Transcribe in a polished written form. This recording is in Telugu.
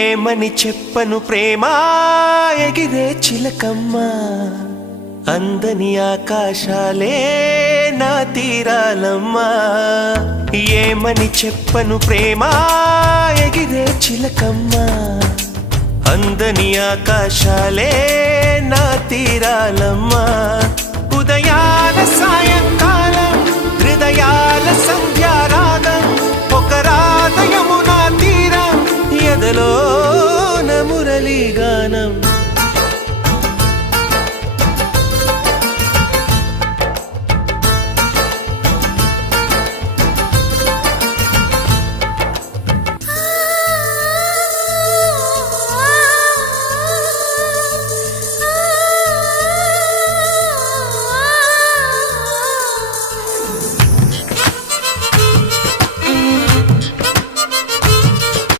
ఏమని చెప్పను ప్రేమా ఎగిరే చిలకమ్మా అందని ఆకాశాలే నా తీరాలమ్మా ఏమని చెప్పను ప్రేమా ఎగిరే చిలకమ్మా అందని ఆకాశాలే నా తీరాలమ్మా ఉదయాల సాయంకాలం హృదయాల సంధ్యారాగం